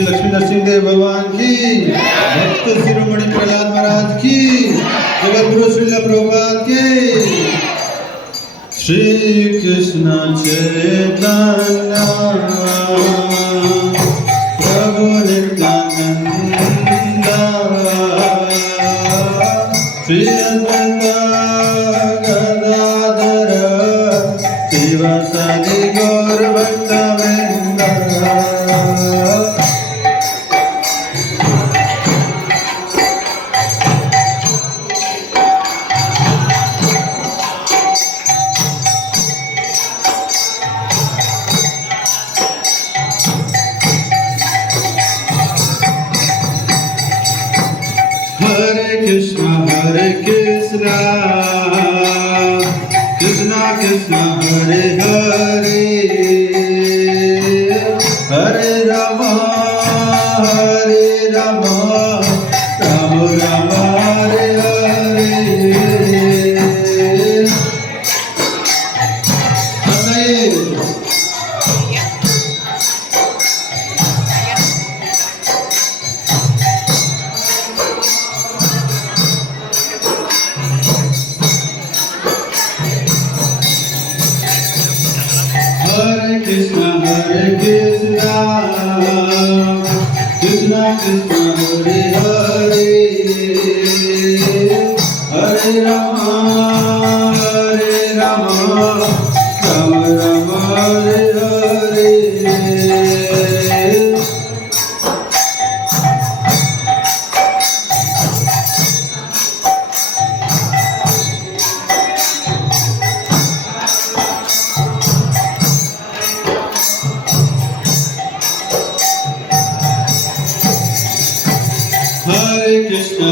श्री लक्ष्मी नरसिंह देव भगवान की, भक्त शिरोमणि प्रहलाद महाराज की, जगतगुरु श्रील प्रभुपाद की। श्री कृष्ण चैतन्य प्रभु नित्यानंद, श्री अद्वैत गदाधर शिवासादि गौर भक्तवृंद। Hare Krishna Krishna Krishna Hare Hare, Hare Rama Rama Rama Hare Hare। Hare Krishna Krishna Krishna Hare Hare, Hare Rama Rama Rama Hare Hare। Hare Krishna